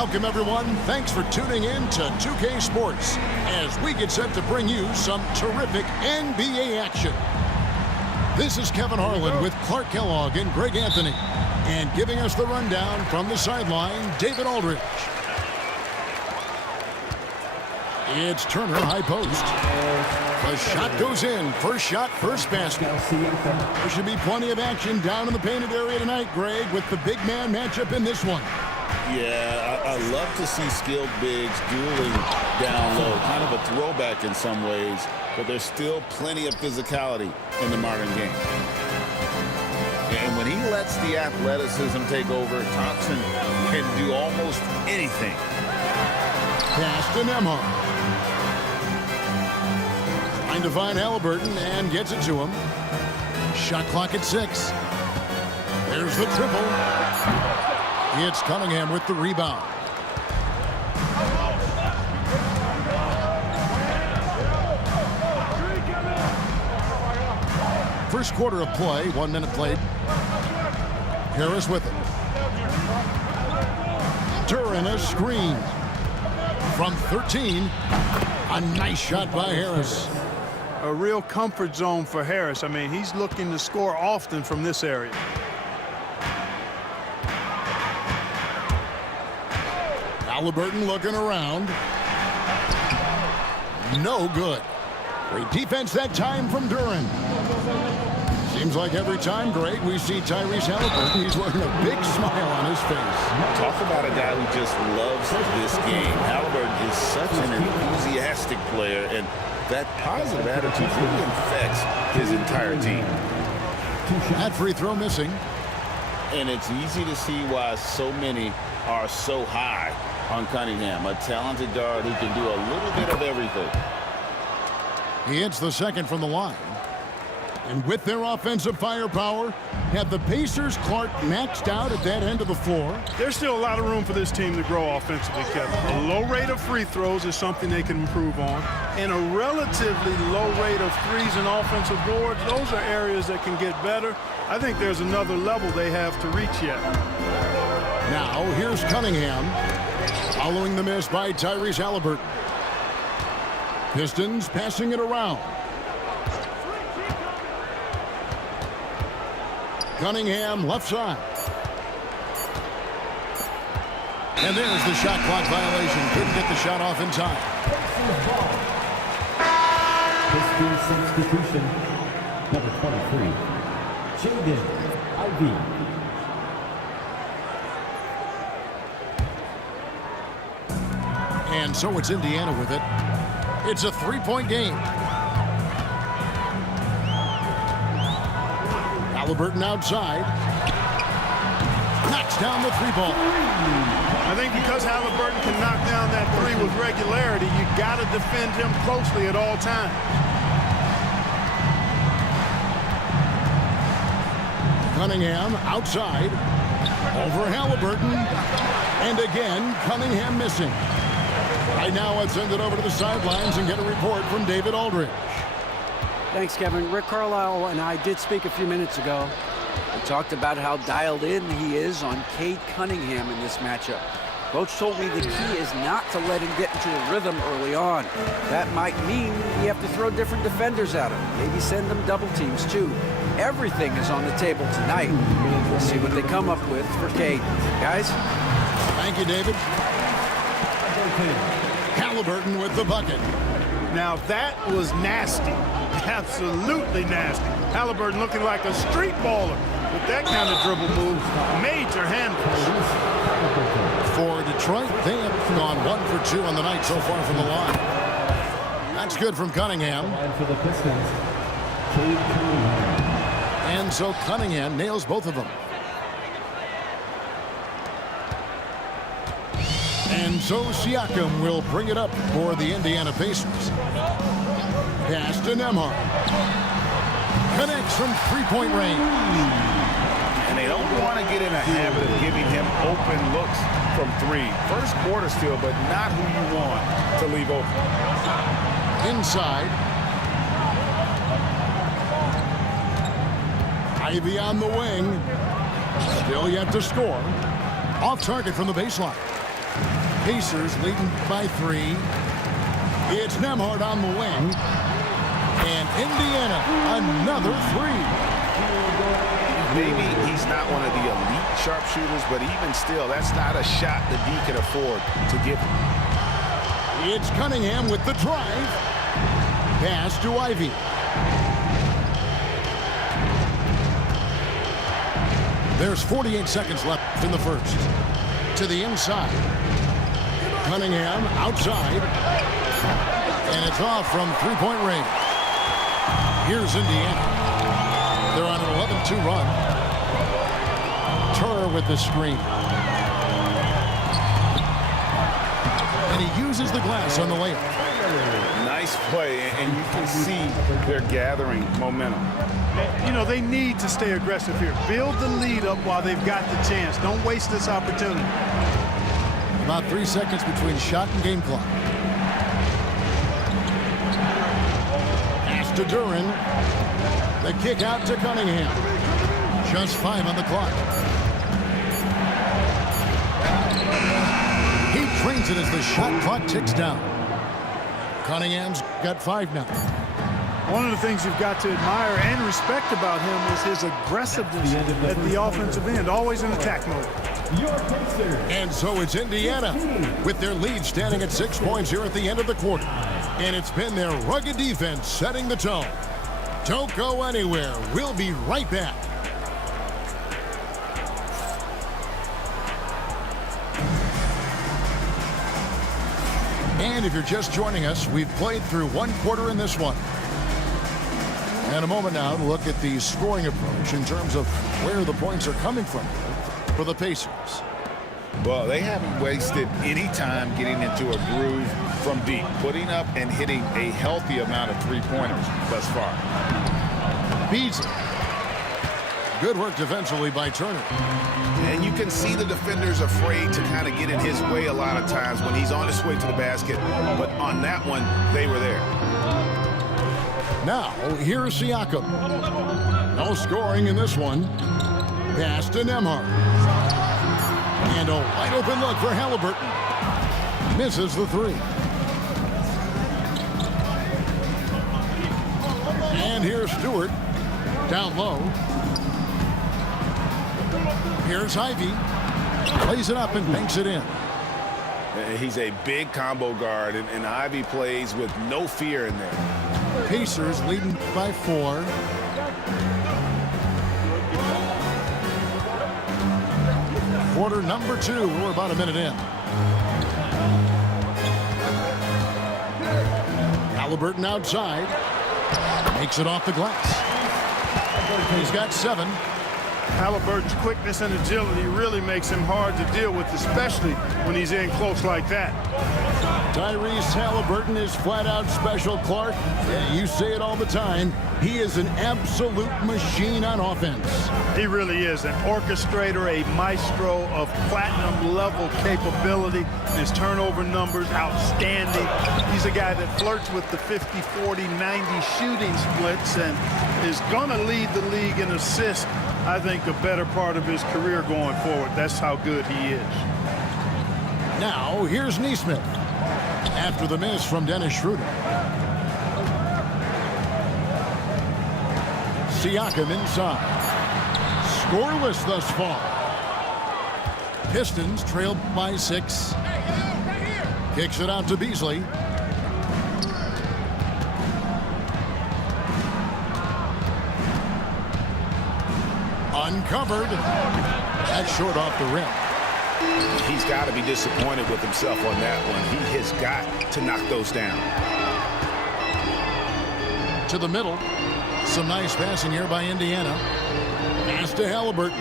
Welcome, everyone. Thanks for tuning in to 2K Sports as we get set to bring you some terrific NBA action. This is Kevin Harlan with Clark Kellogg and Greg Anthony. And giving us the rundown from the sideline, David Aldridge. It's Turner, high post. The shot goes in. First shot, first basket. There should be plenty of action down in the painted area tonight, Greg, with the big man matchup in this one. Yeah, I love to see skilled bigs dueling down low. Kind of a throwback in some ways, but there's still plenty of physicality in the modern game. And when he lets the athleticism take over, Thompson can do almost anything. Pass to Nembhard. Trying to find Halliburton and gets it to him. Shot clock at 6. There's the triple. It's Cunningham with the rebound. First quarter of play, 1 minute played. Harris with it. Duran a screen. From 13, a nice shot by Harris. A real comfort zone for Harris. I mean, he's looking to score often from this area. Halliburton looking around. No good. Great defense that time from Duran. Seems like every time, Greg, we see Tyrese Halliburton, he's wearing a big smile on his face. Talk about a guy who just loves this game. Halliburton is such an enthusiastic player, and that positive attitude really infects his entire team. That free throw missing. And it's easy to see why so many are so high on Cunningham, a talented guard who can do a little bit of everything. He hits the second from the line. And with their offensive firepower, have the Pacers, Clark, maxed out at that end of the floor? There's still a lot of room for this team to grow offensively, Kevin. A low rate of free throws is something they can improve on. And a relatively low rate of threes and offensive boards, those are areas that can get better. I think there's another level they have to reach yet. Now, here's Cunningham, following the miss by Tyrese Halliburton. Pistons passing it around. Cunningham, left side. And there's the shot clock violation. Couldn't get the shot off in time. Pistons substitution, number 23, Jaden Ivey. And so it's Indiana with it. It's a three-point game. Halliburton outside. Knocks down the three ball. I think because Halliburton can knock down that three with regularity, you got to defend him closely at all times. Cunningham outside. Over Halliburton. And again, Cunningham missing. Right now, let's send it over to the sidelines and get a report from David Aldridge. Thanks, Kevin. Rick Carlisle and I did speak a few minutes ago. We talked about how dialed in he is on Cade Cunningham in this matchup. Coach told me the key is not to let him get into a rhythm early on. That might mean you have to throw different defenders at him. Maybe send them double teams, too. Everything is on the table tonight. We'll see what they come up with for Cade. Guys? Thank you, David. Halliburton with the bucket. Now that was nasty. Absolutely nasty. Halliburton looking like a street baller with that kind of dribble move. Major handles. For Detroit, they have gone 1 for 2 on the night so far from the line. That's good from Cunningham. And for the Pistons, Cade Cunningham. And so Cunningham nails both of them. And so Siakam will bring it up for the Indiana Pacers. Pass to Nembhard. Connects from three-point range. And they don't want to get in a habit of giving him open looks from three. First quarter still, but not who you want to leave open. Inside. Ivey on the wing. Still yet to score. Off target from the baseline. Pacers leading by 3. It's Nembhard on the wing. And Indiana, another 3. Maybe he's not one of the elite sharpshooters, but even still, that's not a shot that he can afford to give him. It's Cunningham with the drive. Pass to Ivey. There's 48 seconds left in the first. To the inside. Cunningham outside. And it's off from three-point range. Here's Indiana. They're on an 11-2 run. Turner with the screen. And he uses the glass on the layup. Nice play, and you can see they're gathering momentum. You know, they need to stay aggressive here. Build the lead up while they've got the chance. Don't waste this opportunity. About 3 seconds between shot and game clock. Pass to Duren. The kick out to Cunningham. Just 5 on the clock. He trains it as the shot clock ticks down. Cunningham's got 5 now. One of the things you've got to admire and respect about him is his aggressiveness at the offensive end, always in attack mode. And so it's Indiana with their lead standing at 6 points here at the end of the quarter. And it's been their rugged defense setting the tone. Don't go anywhere. We'll be right back. And if you're just joining us, we've played through 1 quarter in this one. And a moment now to look at the scoring approach in terms of where the points are coming from for the Pacers. Well, they haven't wasted any time getting into a groove from deep, putting up and hitting a healthy amount of three-pointers thus far. Beasley. Good work defensively by Turner. And you can see the defenders afraid to kind of get in his way a lot of times when he's on his way to the basket. But on that one, they were there. Now, here's Siakam. No scoring in this one. Pass to Nembhard. And a wide open look for Halliburton. Misses the 3. And here's Stewart. Down low. Here's Ivey. Plays it up and banks it in. He's a big combo guard, and Ivey plays with no fear in there. Pacers leading by 4. Quarter number 2. We're about a minute in. Halliburton outside. Makes it off the glass. He's got 7. Halliburton's quickness and agility really makes him hard to deal with, especially when he's in close like that. Tyrese Halliburton is flat out special, Clark. Yeah, you say it all the time. He is an absolute machine on offense. He really is an orchestrator, a maestro of platinum-level capability. His turnover numbers, outstanding. He's a guy that flirts with the 50, 40, 90 shooting splits and is going to lead the league in assists, I think, a better part of his career going forward. That's how good he is. Now, here's Nesmith. After the miss from Dennis Schroeder. Siakam inside. Scoreless thus far. Pistons trailed by 6. Kicks it out to Beasley. Uncovered. That's short off the rim. He's got to be disappointed with himself on that one. He has got to knock those down. To the middle. Some nice passing here by Indiana. Pass to Halliburton.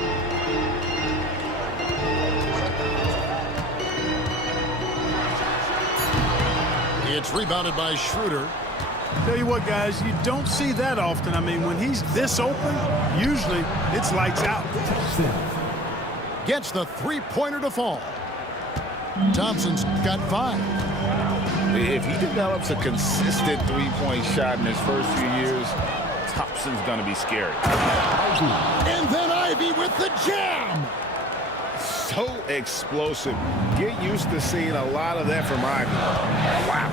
It's rebounded by Schroeder. Tell you what, guys, you don't see that often. I mean, when he's this open, usually it's lights out. Gets the three-pointer to fall. Thompson's got 5. If he develops a consistent three-point shot in his first few years, Thompson's going to be scary. And then Ivey with the jam. So explosive. Get used to seeing a lot of that from Ivy. Wow.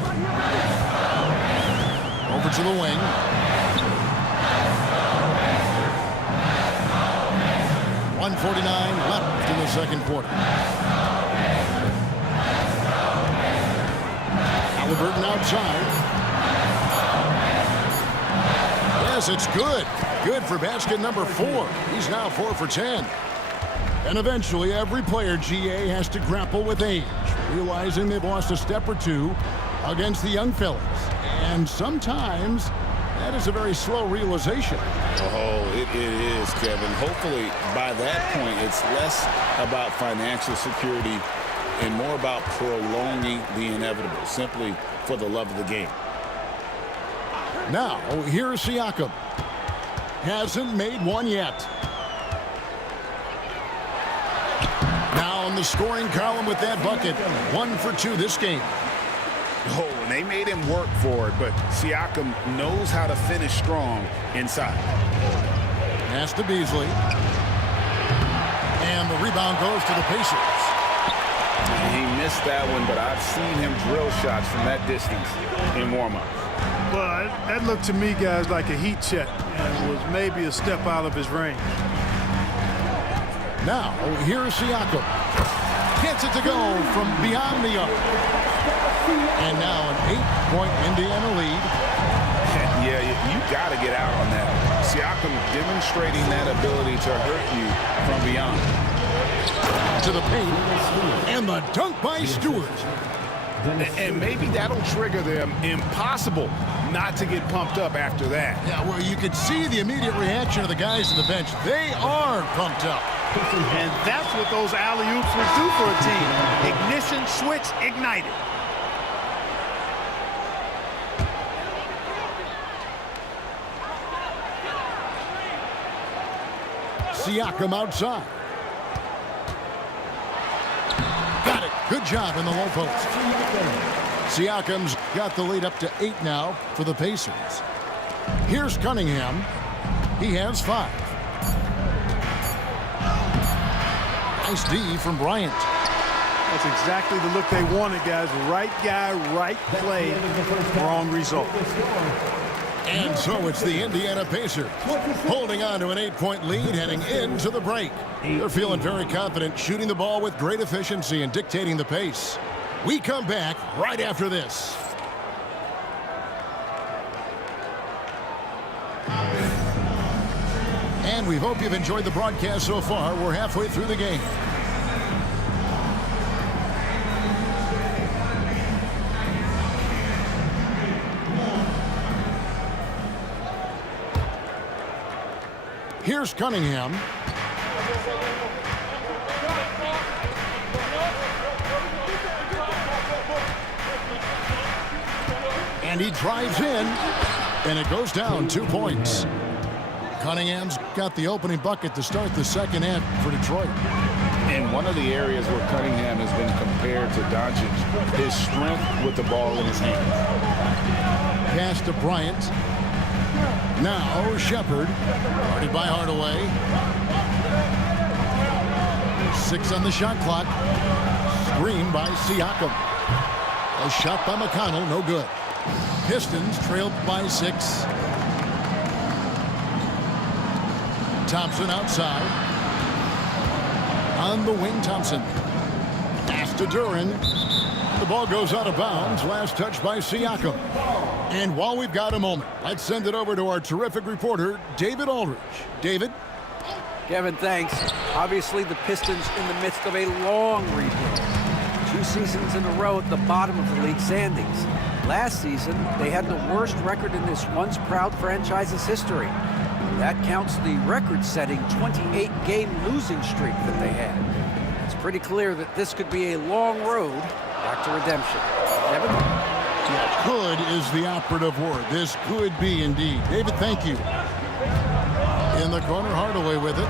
Over to the wing. .149 left in the second quarter. Halliburton outside. Yes, it's good. Good for basket number 4. He's now 4 for 10. And eventually, every player, GA, has to grapple with age, realizing they've lost a step or two against the young fellas. And sometimes that is a very slow realization. Oh, it is, Kevin. Hopefully, by that point, it's less about financial security and more about prolonging the inevitable, simply for the love of the game. Now, here's Siakam. Hasn't made one yet. Now in the scoring column with that bucket. 1 for 2 this game. Oh, and they made him work for it, but Siakam knows how to finish strong inside. Pass to Beasley. And the rebound goes to the Pacers. He missed that one, but I've seen him drill shots from that distance in warm-up. But that looked to me, guys, like a heat check and was maybe a step out of his range. Now, here's Siakam. Gets it to go from beyond the arc. And now an 8-point Indiana lead. Yeah, you got to get out on that. Siakam demonstrating that ability to hurt you from beyond. To the paint. And the dunk by Stewart. And maybe that'll trigger them. Impossible not to get pumped up after that. Yeah, well, you could see the immediate reaction of the guys on the bench. They are pumped up. And that's what those alley-oops would do for a team. Ignition, switch, ignited. Siakam outside. Got it. Good job in the low post. Siakam's got the lead up to 8 now for the Pacers. Here's Cunningham. He has 5. Nice D from Bryant. That's exactly the look they wanted, guys. Right guy, right play, wrong result. And so it's the Indiana Pacers holding on to an 8-point lead heading into the break. They're feeling very confident, shooting the ball with great efficiency and dictating the pace. We come back right after this. And we hope you've enjoyed the broadcast so far. We're halfway through the game. Here's Cunningham. And he drives in, and it goes down 2 points. Cunningham's got the opening bucket to start the second half for Detroit. And one of the areas where Cunningham has been compared to Doncic, his strength with the ball in his hand. Pass to Bryant. Now Shepard, guarded by Hardaway. 6 on the shot clock. Screen by Siakam. A shot by McConnell, no good. Pistons trailed by 6. Thompson outside. On the wing, Thompson. Pass to Duren. The ball goes out of bounds. Last touch by Siakam. And while we've got a moment, let's send it over to our terrific reporter, David Aldridge. David? Kevin, thanks. Obviously, the Pistons in the midst of a long rebuild. 2 seasons in a row at the bottom of the league standings. Last season, they had the worst record in this once proud franchise's history. That counts the record-setting 28-game losing streak that they had. It's pretty clear that this could be a long road back to redemption. Kevin? Yeah, could is the operative word. This could be indeed. David, thank you. In the corner, Hardaway with it.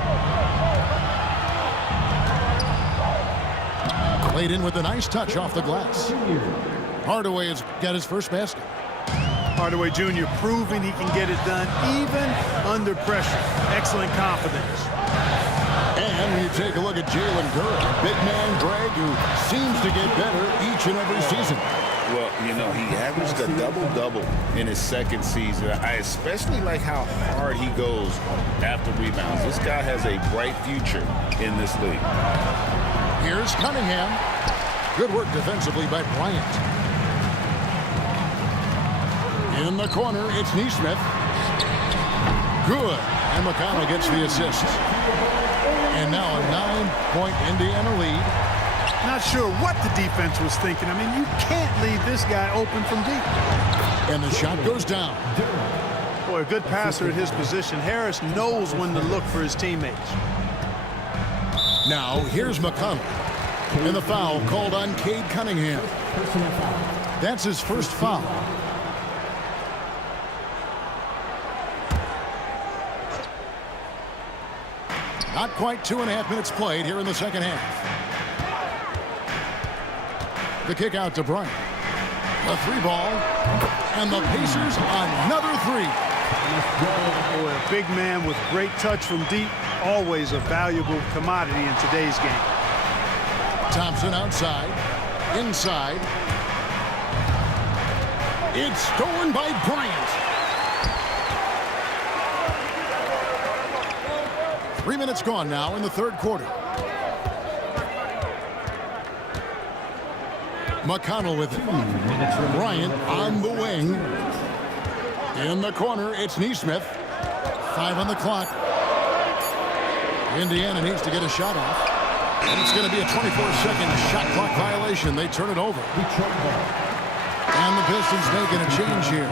Played in with a nice touch off the glass. Hardaway has got his first basket. Hardaway Jr. proving he can get it done even under pressure. Excellent confidence. And And when you take a look at Jalen Duren, big man Greg, who seems to get better each and every season. Well, you know, he averaged a double-double in his second season. I especially like how hard he goes after rebounds. This guy has a bright future in this league. Here's Cunningham. Good work defensively by Bryant. In the corner, it's Neesmith. Good. And McConnell gets the assist. And now a 9-point Indiana lead. Not sure what the defense was thinking. I mean, you can't leave this guy open from deep. And the shot goes down. Boy, a good passer at his position. Harris knows when to look for his teammates. Now, here's McConnell. And the foul called on Cade Cunningham. That's his first foul. Not quite 2.5 minutes played here in the second half. The kick out to Bryant. The three ball. And the Pacers another three. Boy, a big man with great touch from deep. Always a valuable commodity in today's game. Thompson outside. Inside. It's stolen by Bryant. 3 minutes gone now in the third quarter. McConnell with it. Bryant on the wing. In the corner, it's Neesmith. 5 on the clock. Indiana needs to get a shot off. And it's going to be a 24-second shot clock violation. They turn it over. And the Pistons making a change here.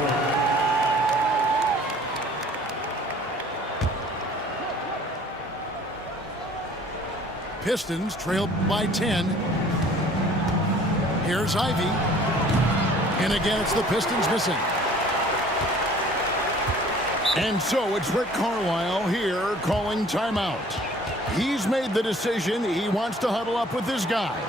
Pistons trail by 10. Here's Ivy. And again, it's the Pistons missing. And so it's Rick Carlisle here calling timeout. He's made the decision. He wants to huddle up with his guys.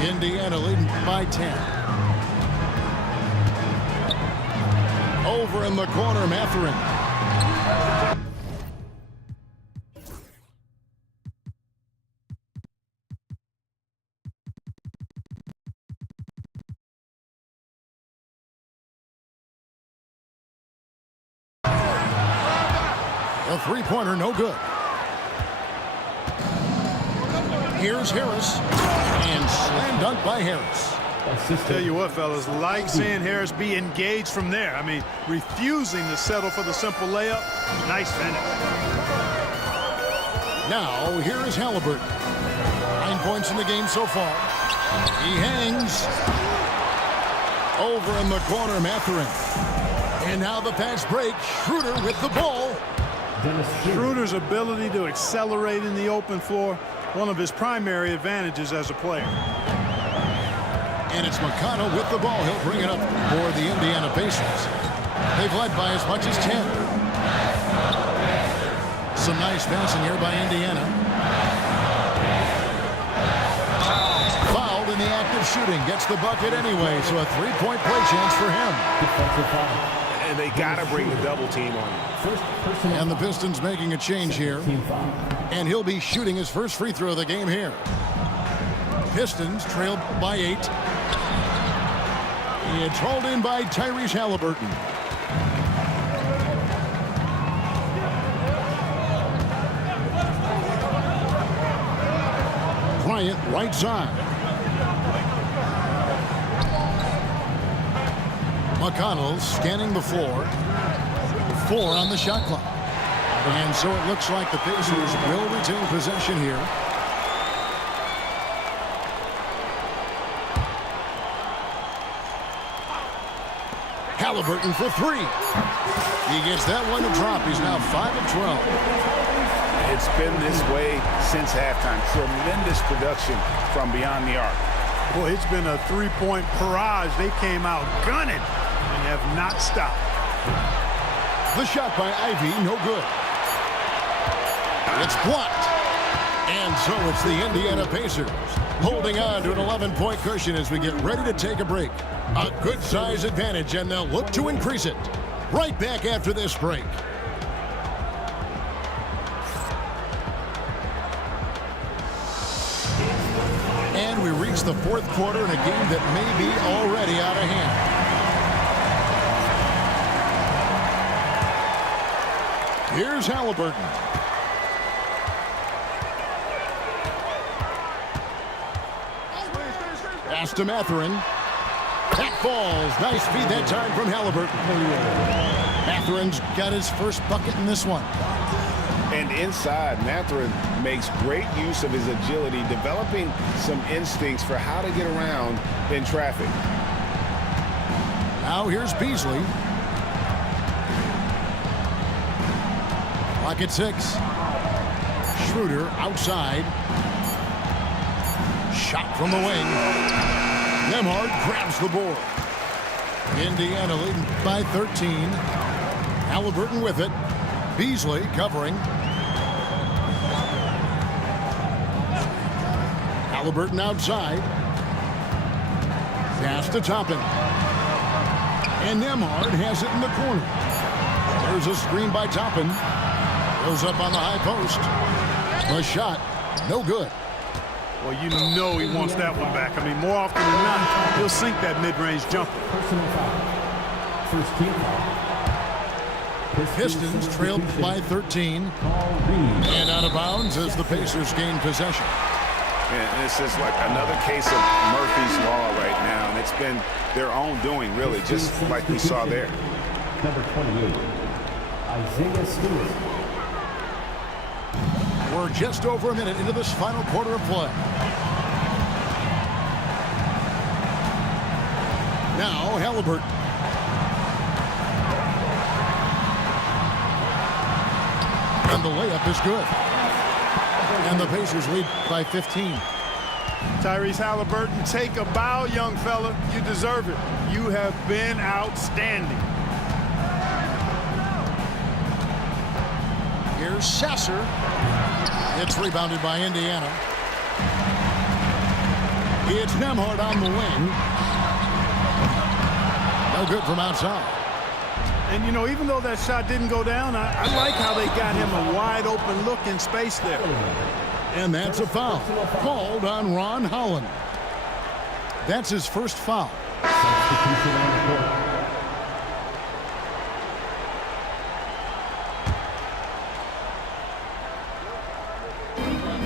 Indiana leading by 10. Over in the corner, Mathurin. A three-pointer, no good. Here's Harris, and slam dunk by Harris. Tell you what, fellas, like seeing Harris be engaged from there. I mean, refusing to settle for the simple layup. Nice finish. Now, here is Halliburton. 9 points in the game so far. He hangs. Over in the corner, Mathurin. And now the fast break. Schroeder with the ball. Schroeder's ability to accelerate in the open floor, one of his primary advantages as a player. And it's McConnell with the ball. He'll bring it up for the Indiana Pacers. They've led by as much as 10. Some nice passing here by Indiana. Fouled in the act of shooting. Gets the bucket anyway, so a three-point play chance for him. Defensive foul. And they got to bring the double team on him. First personal And the foul. Pistons making a change here. Team foul. And he'll be shooting his first free throw of the game here. Pistons trail by 8. It's hauled in by Tyrese Halliburton. Bryant right side. McConnell scanning the floor. 4 on the shot clock. And so it looks like the Pacers will retain possession here. Halliburton for 3. He gets that one to drop. He's now 5 of 12. It's been this way since halftime. Tremendous production from beyond the arc. Boy, it's been a three-point barrage. They came out gunning and have not stopped. The shot by Ivy, no good. It's blocked. And so it's the Indiana Pacers holding on to an 11-point cushion as we get ready to take a break. A good size advantage, and they'll look to increase it. Right back after this break. And we reach the fourth quarter in a game that may be already out of hand. Here's Halliburton. Pass to Mathurin. That falls. Nice feed that time from Halliburton. Mathurin's got his first bucket in this one. And inside, Mathurin makes great use of his agility, developing some instincts for how to get around in traffic. Now here's Beasley. Clock at 6. Schroeder outside. Shot from the wing. Nembhard grabs the board. Indiana leading by 13. Halliburton with it. Beasley covering. Halliburton outside. Pass to Toppin. And Nembhard has it in the corner. There's a screen by Toppin. Goes up on the high post. The shot, no good. Well, you know he wants that one back. I mean, more often than not, he'll sink that mid-range jumper. Personal foul. First team foul. Pistons trailed by 13. Paul Reed. And out of bounds as the Pacers gain possession. And this is like another case of Murphy's Law right now. And it's been their own doing, really, just like we saw there. Number 28, Isaiah Stewart. We're just over a minute into this final quarter of play. Now Halliburton. And the layup is good. And the Pacers lead by 15. Tyrese Halliburton, take a bow, young fella. You deserve it. You have been outstanding. Here's Sasser. It's rebounded by Indiana. It's Nembhard on the wing. No good from outside. And, you know, even though that shot didn't go down, I like how they got him a wide-open look in space there. And that's a foul called on Ron Holland. That's his first foul. Substitution on the court.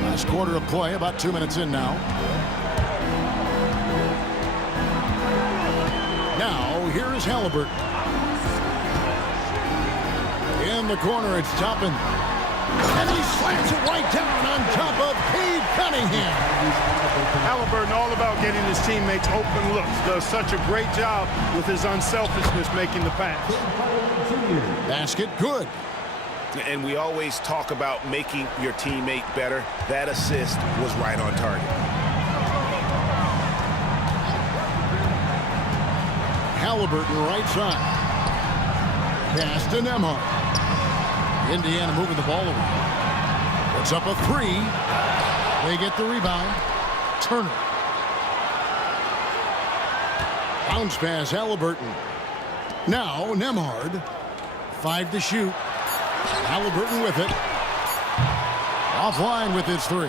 Last quarter of play, about 2 minutes in now. Now, here is Halliburton. In the corner, it's Toppin. And he slams it right down on top of Cade Cunningham. Halliburton all about getting his teammates open looks. Does such a great job with his unselfishness making the pass. Basket good. And we always talk about making your teammate better. That assist was right on target. Halliburton right side. Pass to Nembhard. Indiana moving the ball away. It's up a 3. They get the rebound. Turner. Bounce pass, Halliburton. Now, Nembhard. 5 to shoot. Halliburton with it. Offline with his 3.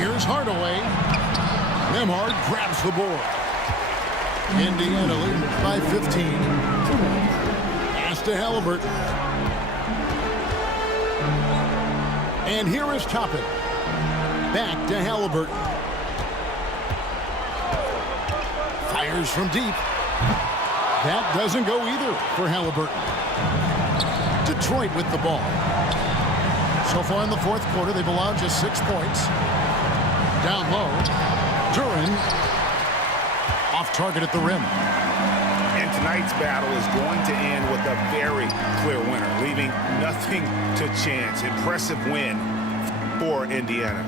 Here's Hardaway. Nembhard grabs the board. Indiana leading by 15. Pass to Halliburton. And here is Toppin. Back to Halliburton. Fires from deep. That doesn't go either for Halliburton. Detroit with the ball. So far in the fourth quarter, they've allowed just 6 points. Down low. Duren off target at the rim. And tonight's battle is going to end with a very clear winner, leaving nothing to chance. Impressive win for Indiana.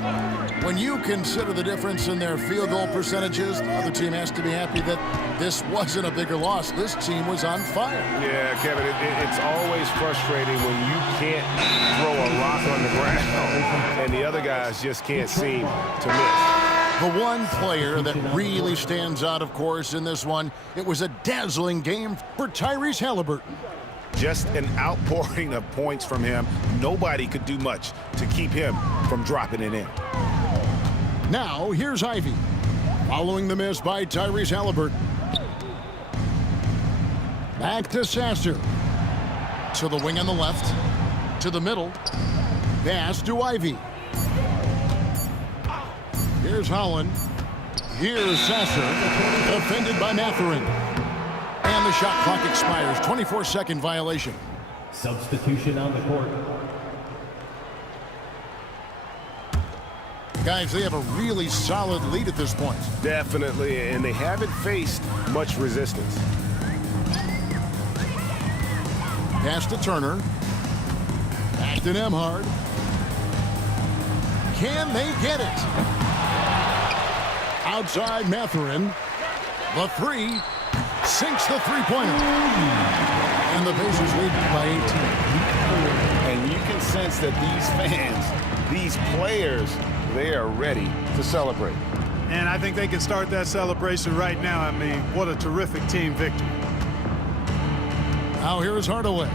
When you consider the difference in their field goal percentages, the other team has to be happy that this wasn't a bigger loss. This team was on fire. Yeah, Kevin, it's always frustrating when you can't throw a rock on the ground and the other guys just can't seem to miss. The one player that really stands out, of course, in this one, it was a dazzling game for Tyrese Halliburton. Just an outpouring of points from him. Nobody could do much to keep him from dropping it in. Now, here's Ivey. Following the miss by Tyrese Halliburton. Back to Sasser. To the wing on the left. To the middle. Pass to Ivey. Here's Holland. Here's Sasser. Defended by Mathurin. And the shot clock expires. 24-second violation. Substitution on the court. Guys, they have a really solid lead at this point. Definitely, and they haven't faced much resistance. Pass to Turner. Back to Nembhard. Can they get it? Outside Mathurin. The 3 sinks the three-pointer. And the Pacers lead by 18. And you can sense that these fans, these players, they are ready to celebrate. And I think they can start that celebration right now. I mean, what a terrific team victory. Now here is Hardaway.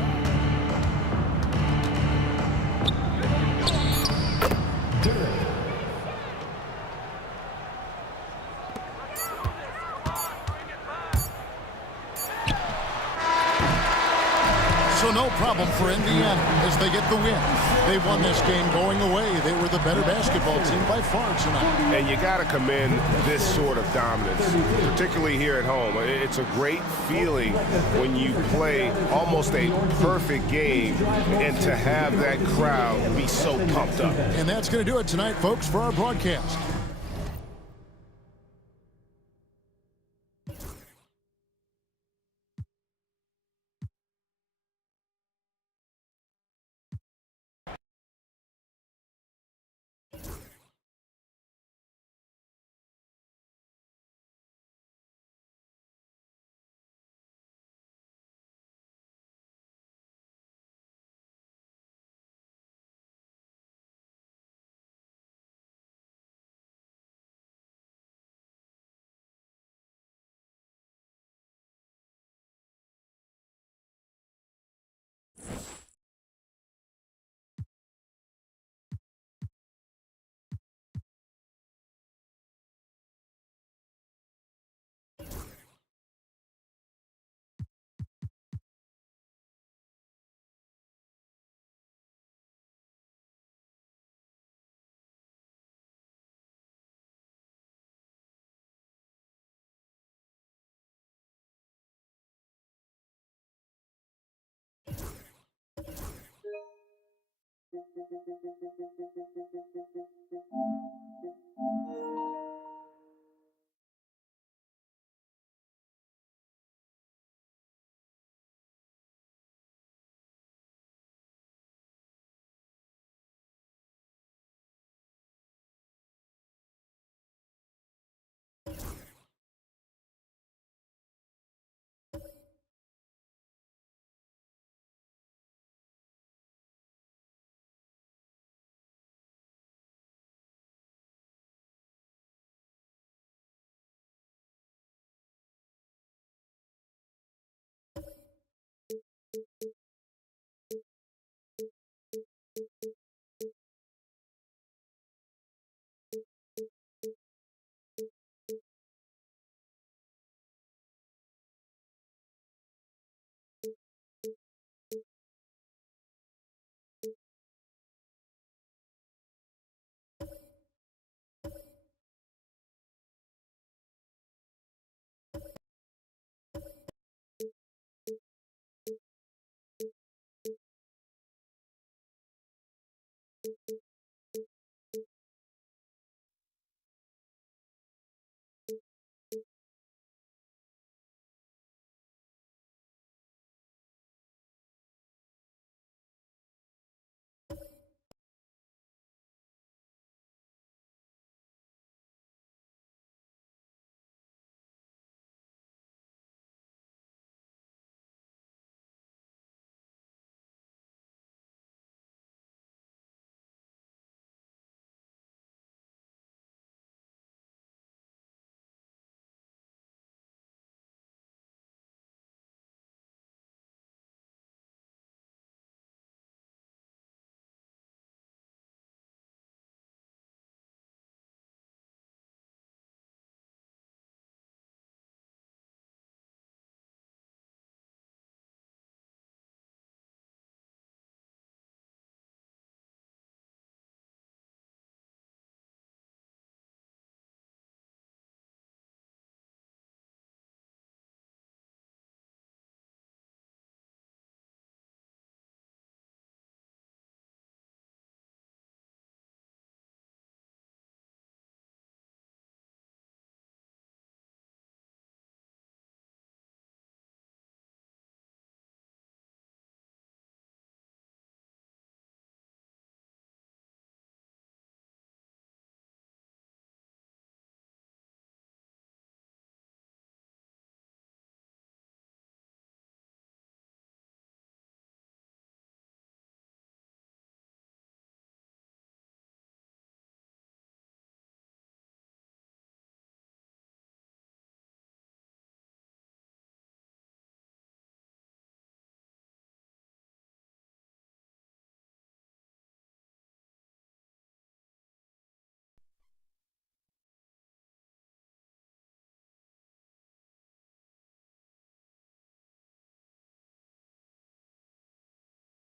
So no problem for Indiana as they get the win. They won this game going away. They were the better basketball team by far tonight. And you got to commend this sort of dominance, particularly here at home. It's a great feeling when you play almost a perfect game and to have that crowd be so pumped up. And that's going to do it tonight, folks, for our broadcast.